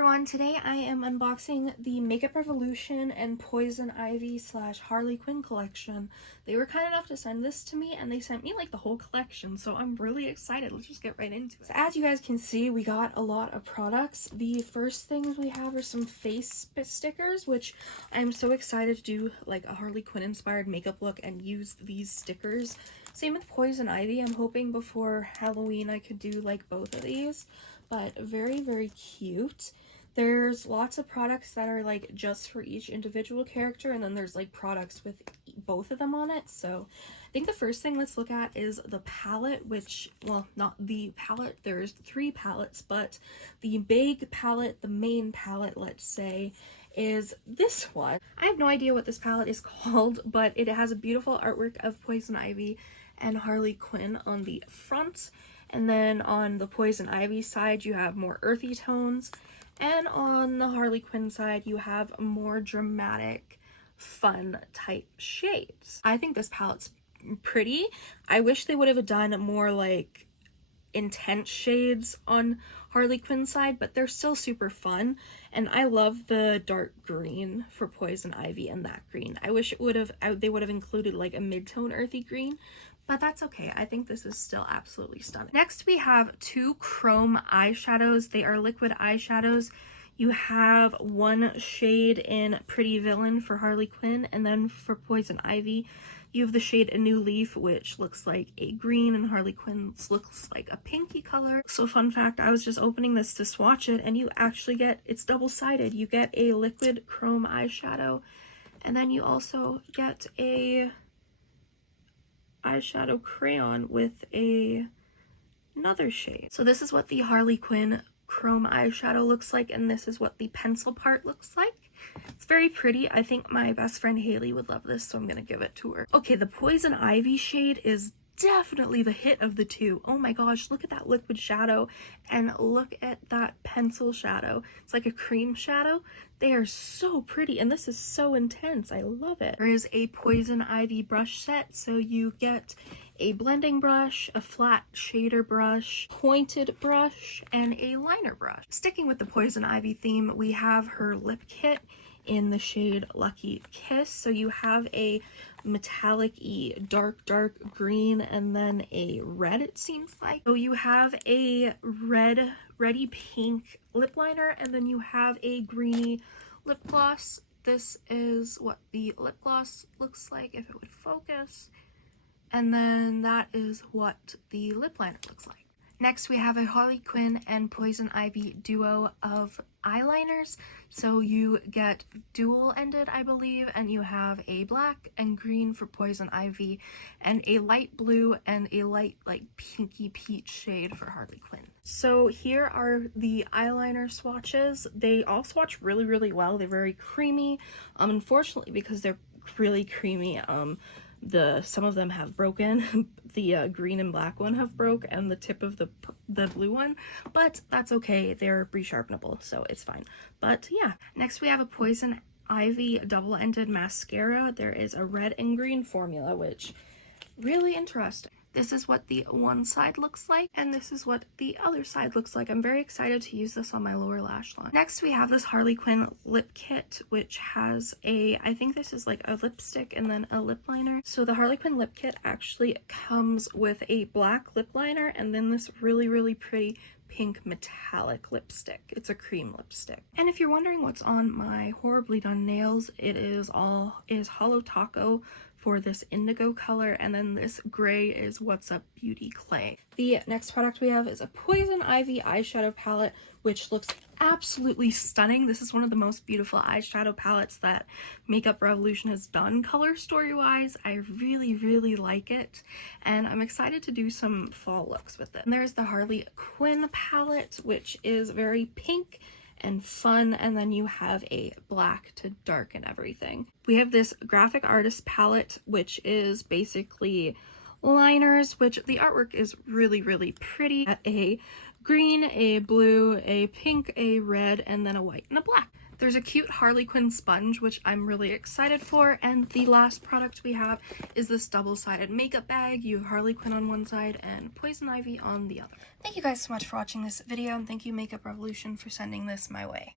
everyone, today I am unboxing the Makeup Revolution and Poison Ivy / Harley Quinn collection. They were kind enough to send this to me and they sent me like the whole collection, so I'm really excited. Let's just get right into it. So as you guys can see, we got a lot of products. The first things we have are some face stickers, which I'm so excited to do like a Harley Quinn inspired makeup look and use these stickers. Same with Poison Ivy. I'm hoping before Halloween I could do like both of these. But very, very cute. There's lots of products that are like just for each individual character, and then there's like products with both of them on it. So I think the first thing let's look at is the palette, which, well, not the palette, there's 3 palettes, but the big palette, the main palette, let's say, is this one. I have no idea what this palette is called, but it has a beautiful artwork of Poison Ivy and Harley Quinn on the front. And then on the Poison Ivy side, you have more earthy tones. And on the Harley Quinn side, you have more dramatic, fun type shades. I think this palette's pretty. I wish they would have done more like intense shades on Harley Quinn's side, but they're still super fun. And I love the dark green for Poison Ivy and that green. I wish it would have they would have included like a mid-tone earthy green, but that's okay. I think this is still absolutely stunning. Next, we have 2 chrome eyeshadows. They are liquid eyeshadows. You have one shade in Pretty Villain for Harley Quinn, and then for Poison Ivy, you have the shade A New Leaf, which looks like a green, and Harley Quinn's looks like a pinky color. So fun fact, I was just opening this to swatch it, and you actually get, it's double-sided. You get a liquid chrome eyeshadow, and then you also get a eyeshadow crayon with another shade. So this is what the Harley Quinn chrome eyeshadow looks like, and this is what the pencil part looks like. It's very pretty. I think my best friend Haley would love this, so I'm gonna give it to her. Okay, the Poison Ivy shade is definitely the hit of the 2. Oh my gosh, look at that liquid shadow and look at that pencil shadow. It's like a cream shadow. They are so pretty, and this is so intense. I love it. There is a Poison Ivy brush set, so you get a blending brush, a flat shader brush, pointed brush, and a liner brush. Sticking with the Poison Ivy theme, we have her lip kit in the shade Lucky Kiss. So you have a metallic-y dark green and then a red, it seems like. So you have a reddy pink lip liner, and then you have a greeny lip gloss. This is what the lip gloss looks like if it would focus. And then that is what the lip liner looks like. Next, we have a Harley Quinn and Poison Ivy duo of eyeliners. So you get dual-ended, I believe, and you have a black and green for Poison Ivy, and a light blue and a light, like, pinky peach shade for Harley Quinn. So here are the eyeliner swatches. They all swatch really, really well. They're very creamy. Unfortunately, because they're really creamy, some of them have broken. The green and black one have broke, and the tip of the blue one, but that's okay. They're resharpenable, so it's fine. But yeah, next we have a Poison Ivy double-ended mascara. There is a red and green formula, which really interesting. This is what the one side looks like, and this is what the other side looks like. I'm very excited to use this on my lower lash line. Next, we have this Harley Quinn lip kit, which has I think this is like a lipstick and then a lip liner. So the Harley Quinn lip kit actually comes with a black lip liner and then this really, really pretty pink metallic lipstick. It's a cream lipstick. And if you're wondering what's on my horribly done nails, it is Hollow Taco for this indigo color, and then this gray is What's Up Beauty Clay. The next product we have is a Poison Ivy eyeshadow palette, which looks absolutely stunning. This is one of the most beautiful eyeshadow palettes that Makeup Revolution has done color story wise. I really, really like it, and I'm excited to do some fall looks with it. And there's the Harley Quinn palette, which is very pink and fun, and then you have a black to dark and everything. We have this graphic artist palette, which is basically liners, which the artwork is really, really pretty. A green, a blue, a pink, a red, and then a white and a black. There's a cute Harley Quinn sponge, which I'm really excited for, and the last product we have is this double-sided makeup bag. You have Harley Quinn on one side and Poison Ivy on the other. Thank you guys so much for watching this video, and thank you Makeup Revolution for sending this my way.